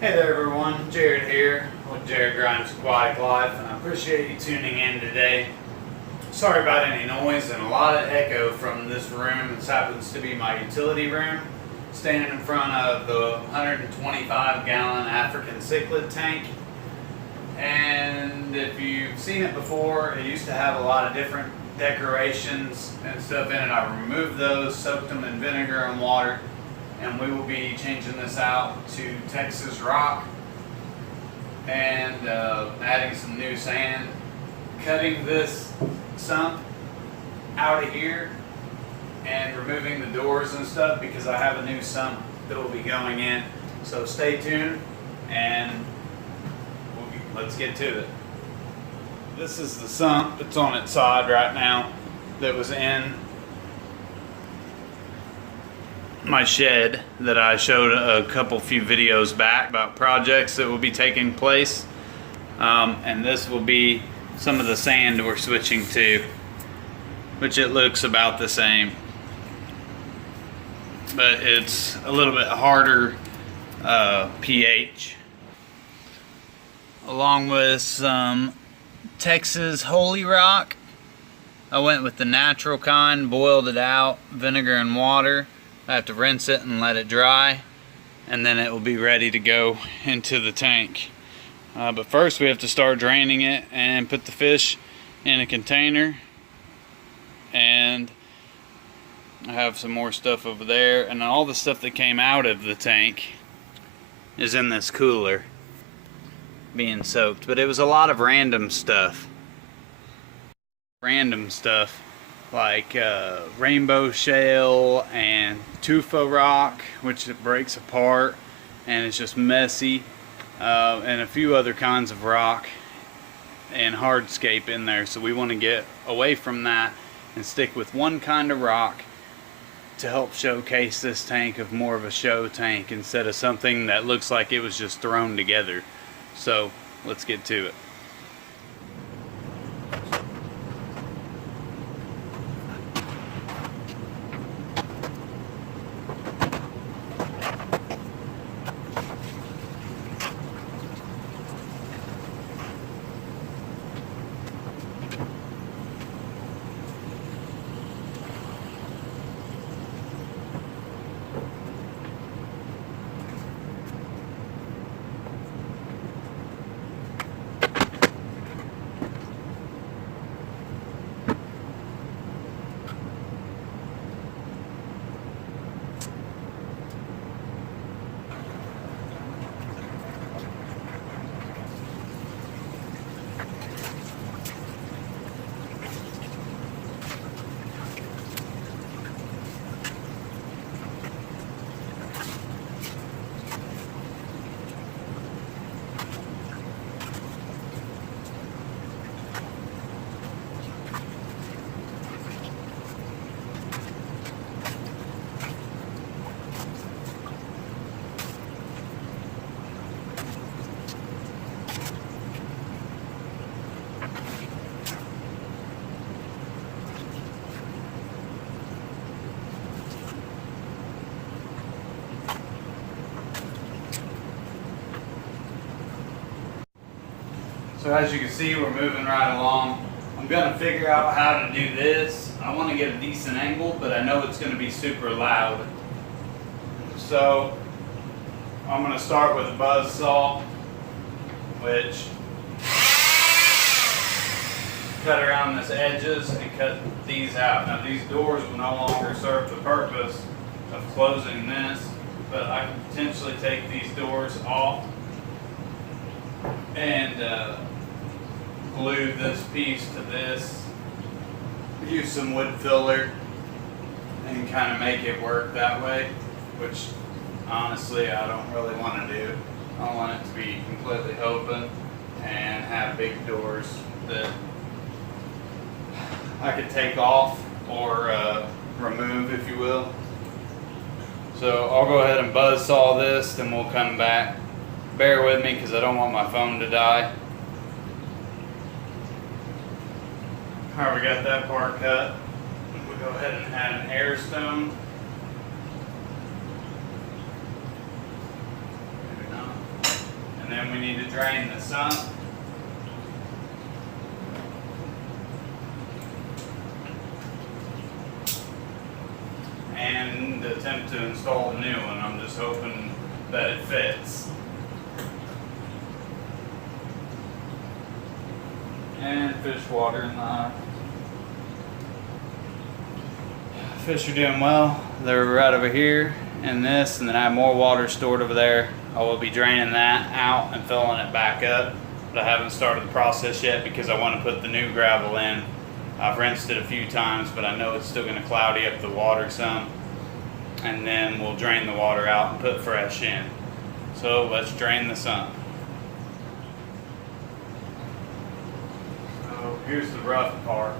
Hey there everyone, Jared here with Jared Grimes Aquatic-Life, and I appreciate you tuning in today. Sorry about any noise and a lot of echo from this room. This happens to be my utility room, standing in front of the 125 gallon African cichlid tank. And if you've seen it before, it used to have a lot of different decorations and stuff in it. I removed those, soaked them in vinegar and water, and we will be changing this out to Texas rock and adding some new sand, cutting this sump out of here and removing the doors and stuff because I have a new sump that will be going in. So stay tuned and let's get to it. This is the sump that's on its side right now that was in my shed that I showed a few videos back about projects that will be taking place, and this will be some of the sand we're switching to, which it looks about the same, but it's a little bit harder pH, along with some Texas holy rock. I went with the natural kind, boiled it out, vinegar and water. I have to rinse it and let it dry, and then it will be ready to go into the tank. But first we have to start draining it and put the fish in a container. And I have some more stuff over there, and all the stuff that came out of the tank is in this cooler being soaked. But it was a lot of random stuff. Like rainbow shell and tufa rock, which it breaks apart and it's just messy, and a few other kinds of rock and hardscape in there. So we want to get away from that and stick with one kind of rock to help showcase this tank of more of a show tank instead of something that looks like it was just thrown together. So let's get to it. So as you can see, we're moving right along. I'm going to figure out how to do this. I want to get a decent angle, but I know it's going to be super loud. So I'm going to start with a buzz saw, which cut around these edges and cut these out. Now these doors will no longer serve the purpose of closing this, but I can potentially take these doors off and glue this piece to this, use some wood filler and kind of make it work that way, which honestly I don't really want to do. I want it to be completely open and have big doors that I could take off or remove, if you will. So I'll go ahead and buzz saw this, then we'll come back. Bear with me because I don't want my phone to die. Alright, we got that part cut. We'll go ahead and add an air stone. Maybe not. Then we need to drain the sump. And attempt to install a new one. I'm just hoping that it fits. And fish water in the eye. Fish are doing well. They're right over here in this, and then I have more water stored over there. I will be draining that out and filling it back up, but I haven't started the process yet because I want to put the new gravel in. I've rinsed it a few times, but I know it's still going to cloudy up the water some, and then we'll drain the water out and put fresh in. So let's drain the sump. So here's the rough part.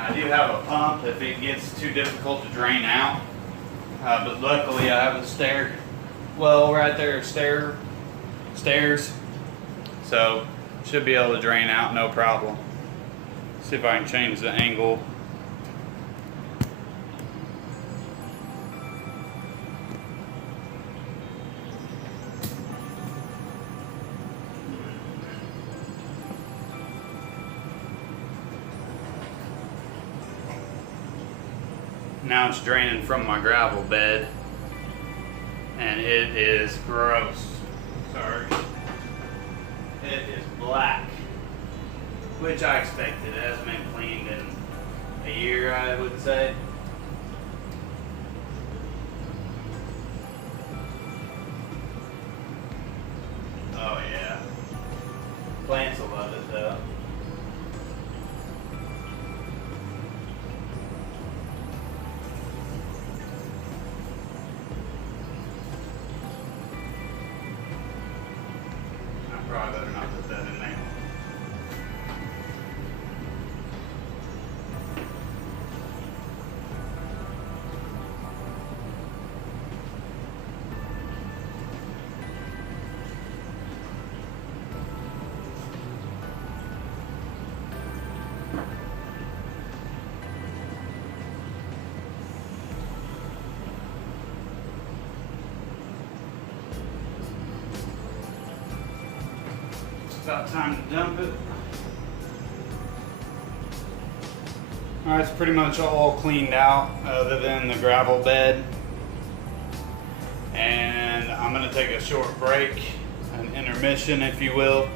I do have a pump if it gets too difficult to drain out, but luckily I have a stair well right there, stairs, so should be able to drain out no problem. See if I can change the angle. Now it's draining from my gravel bed, and it is gross. Sorry. It is black, which I expected. It hasn't been cleaned in a year, I would say. Oh yeah. Plants will love it though. Probably better not put that in there. About time to dump it. Alright, it's pretty much all cleaned out other than the gravel bed. And I'm going to take a short break, an intermission if you will.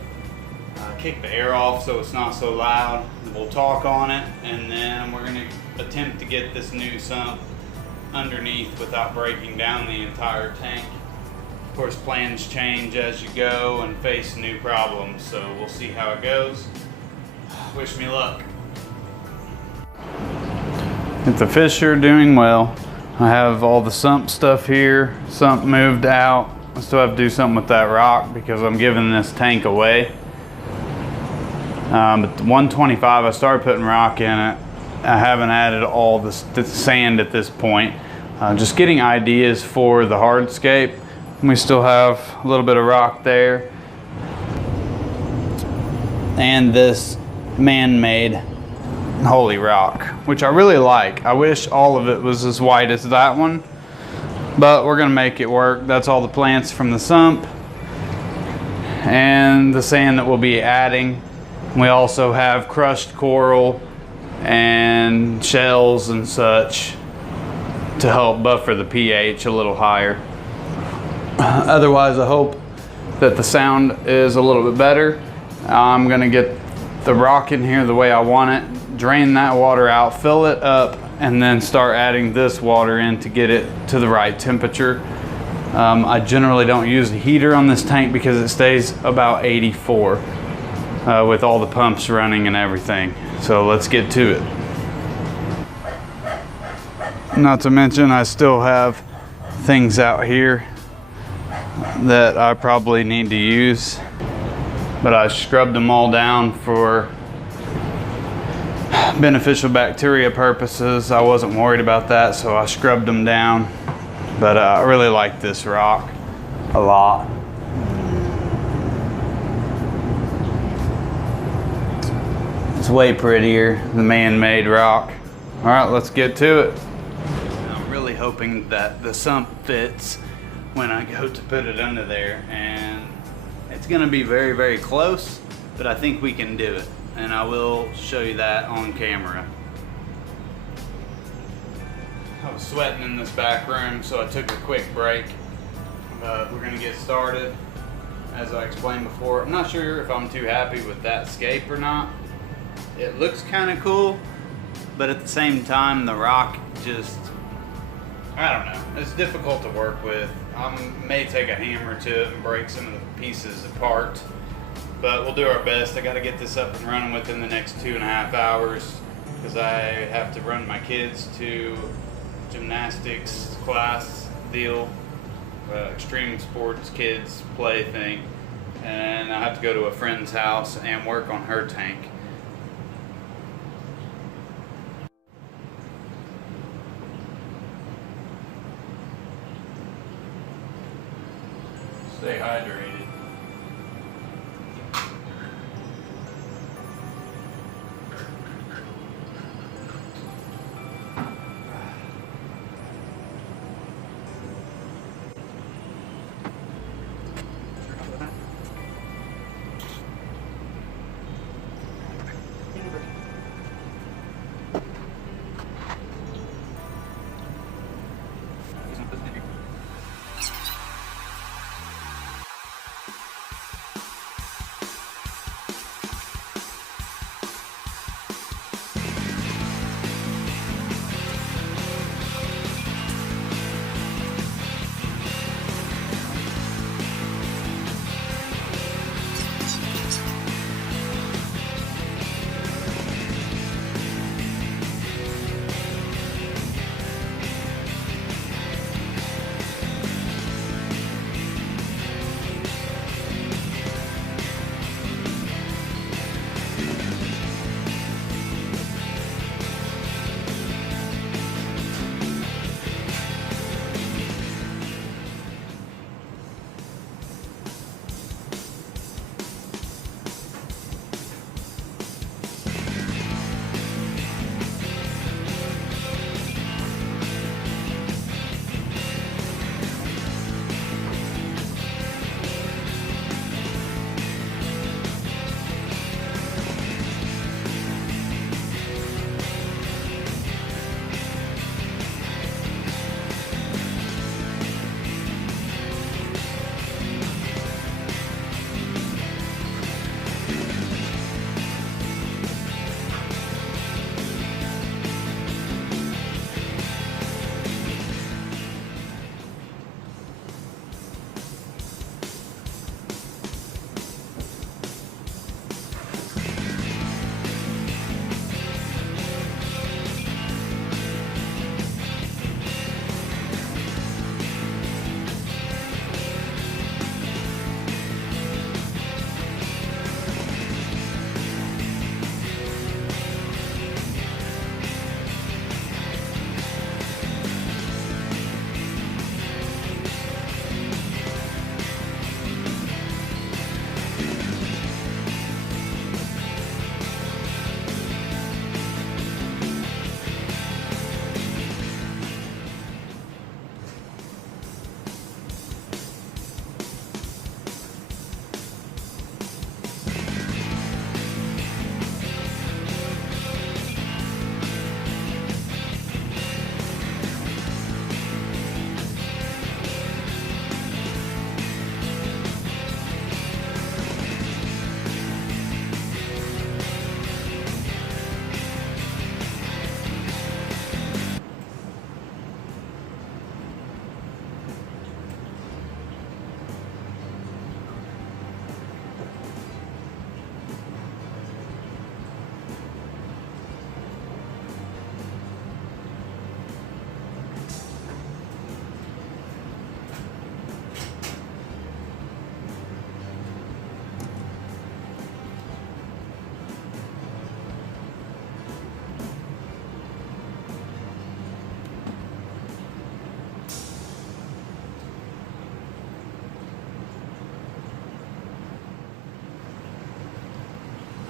Kick the air off so it's not so loud. We'll talk on it, and then we're going to attempt to get this new sump underneath without breaking down the entire tank. Of course, plans change as you go and face new problems, so we'll see how it goes. Wish me luck. If the fish are doing well, I have all the sump stuff here, sump moved out. I still have to do something with that rock because I'm giving this tank away. But the 125, I started putting rock in it. I haven't added all the sand at this point. Just getting ideas for the hardscape. We still have a little bit of rock there. And this man-made holy rock, which I really like. I wish all of it was as white as that one, but we're gonna make it work. That's all the plants from the sump and the sand that we'll be adding. We also have crushed coral and shells and such to help buffer the pH a little higher. Otherwise, I hope that the sound is a little bit better. I'm gonna get the rock in here the way I want it, drain that water out, fill it up, and then start adding this water in to get it to the right temperature. I generally don't use a heater on this tank because it stays about 84 with all the pumps running and everything. So let's get to it. Not to mention, I still have things out here that I probably need to use, but I scrubbed them all down for beneficial bacteria purposes. I wasn't worried about that, so I scrubbed them down. But I really like this rock a lot. It's way prettier, the man-made rock. All right, let's get to it. hoping that the sump fits when I go to put it under there, and it's gonna be very, very close, but I think we can do it, and I will show you that on camera. I was sweating in this back room, so I took a quick break, but we're gonna get started. As I explained before, I'm not sure if I'm too happy with that scape or not. It looks kind of cool, but at the same time, the rock just, I don't know, it's difficult to work with. I may take a hammer to it and break some of the pieces apart, but we'll do our best. I got to get this up and running within the next 2.5 hours because I have to run my kids to gymnastics class deal, extreme sports kids play thing, and I have to go to a friend's house and work on her tank. Stay hydrated.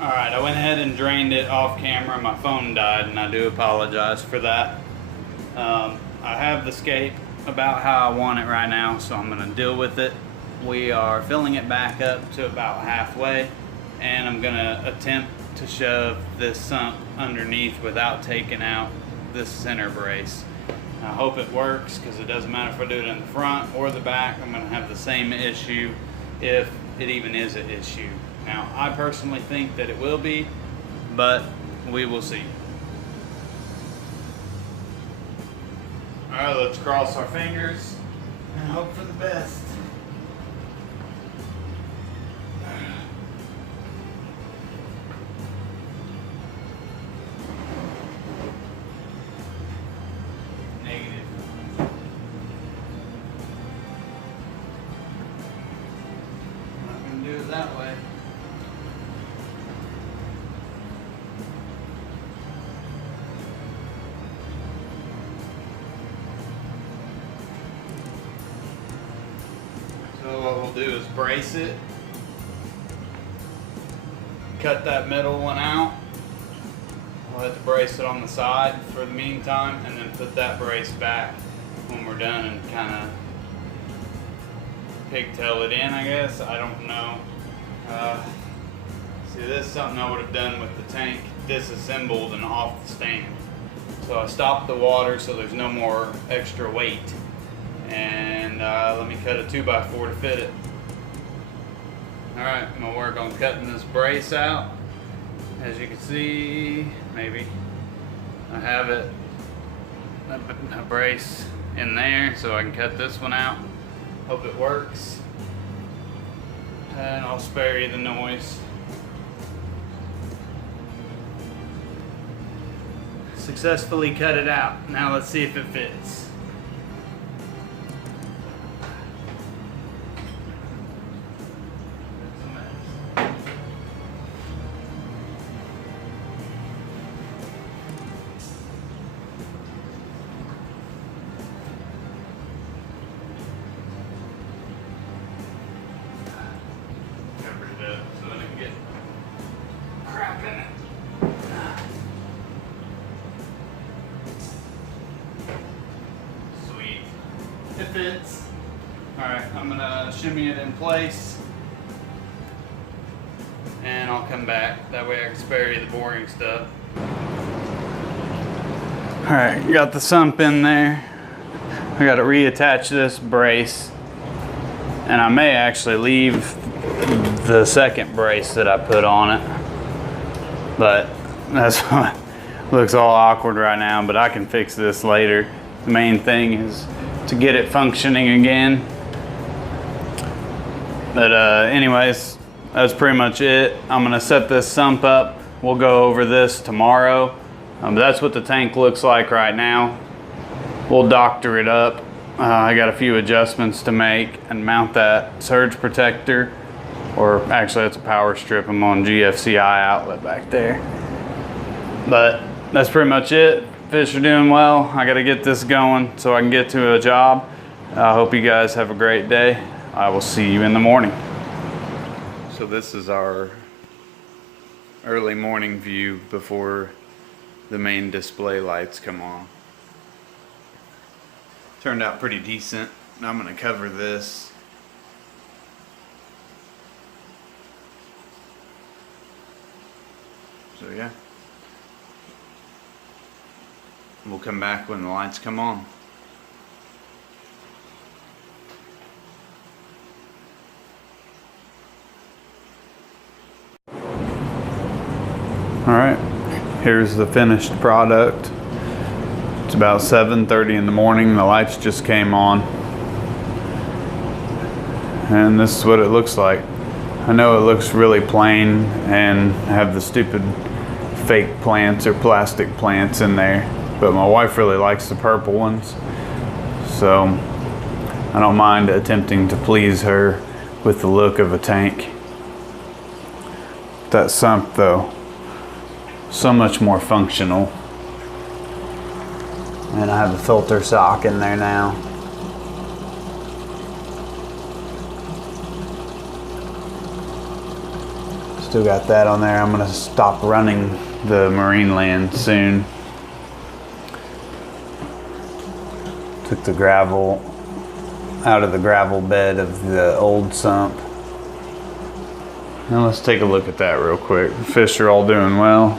Alright, I went ahead and drained it off camera. My phone died and I do apologize for that. I have the scape about how I want it right now, so I'm gonna deal with it. We are filling it back up to about halfway, and I'm gonna attempt to shove this sump underneath without taking out this center brace. I hope it works, because it doesn't matter if I do it in the front or the back. I'm gonna have the same issue, if it even is an issue. Now, I personally think that it will be, but we will see. All right, let's cross our fingers and hope for the best. Negative. I'm not gonna do it that way. So what we'll do is brace it, cut that middle one out. We'll have to brace it on the side for the meantime, and then put that brace back when we're done and kind of pigtail it in, I guess. I don't know. See, this is something I would have done with the tank disassembled and off the stand. So I stopped the water so there's no more extra weight. And let me cut a 2x4 to fit it. Alright, I'm gonna work on cutting this brace out. As you can see, maybe, I have it, a brace in there, so I can cut this one out. Hope it works. And I'll spare you the noise. Successfully cut it out. Now let's see if it fits. So then it can get crap in it. Sweet. It fits. Alright, I'm gonna shimmy it in place, and I'll come back. That way I can spare you the boring stuff. Alright, got the sump in there. I gotta reattach this brace, and I may actually leave the second brace that I put on it, but that's what looks all awkward right now, but I can fix this later. The main thing is to get it functioning again. But anyways, that's pretty much it. I'm gonna set this sump up. We'll go over this tomorrow. But that's what the tank looks like right now. We'll doctor it up. I got a few adjustments to make and mount that surge protector. Or actually, that's a power strip. I'm on GFCI outlet back there. But that's pretty much it. Fish are doing well. I got to get this going so I can get to a job. I hope you guys have a great day. I will see you in the morning. So this is our early morning view before the main display lights come on. Turned out pretty decent. Now I'm going to cover this. So yeah, we'll come back when the lights come on. Alright, here's the finished product. It's about 7:30 in the morning. The lights just came on. And this is what it looks like. I know it looks really plain and have the stupid fake plants or plastic plants in there, but my wife really likes the purple ones, so I don't mind attempting to please her with the look of a tank. That sump though, so much more functional. And I have a filter sock in there now. Still got that on there. I'm gonna stop running the marine land soon. Took the gravel out of the gravel bed of the old sump. Now let's take a look at that real quick. The fish are all doing well.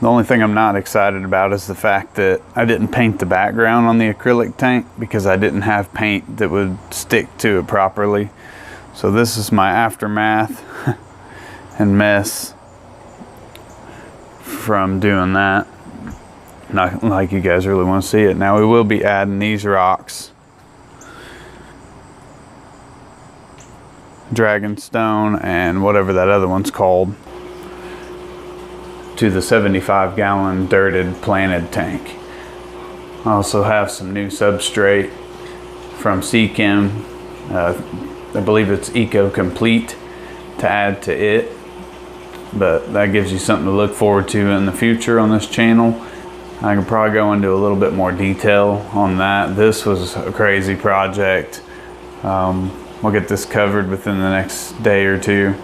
The only thing I'm not excited about is the fact that I didn't paint the background on the acrylic tank because I didn't have paint that would stick to it properly. So this is my aftermath and mess from doing that. Not like you guys really want to see it. Now we will be adding these rocks. Dragonstone and whatever that other one's called, to the 75-gallon dirted planted tank. I also have some new substrate from Seachem. I believe it's Eco Complete to add to it, but that gives you something to look forward to in the future on this channel. I can probably go into a little bit more detail on that. This was a crazy project. We'll get this covered within the next day or two.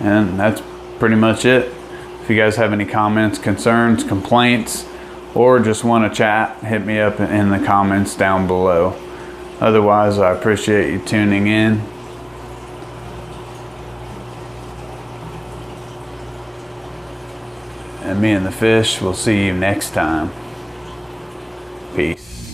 And that's pretty much it. If you guys have any comments, concerns, complaints, or just want to chat, hit me up in the comments down below. Otherwise, I appreciate you tuning in. And me and the fish, we'll see you next time. Peace.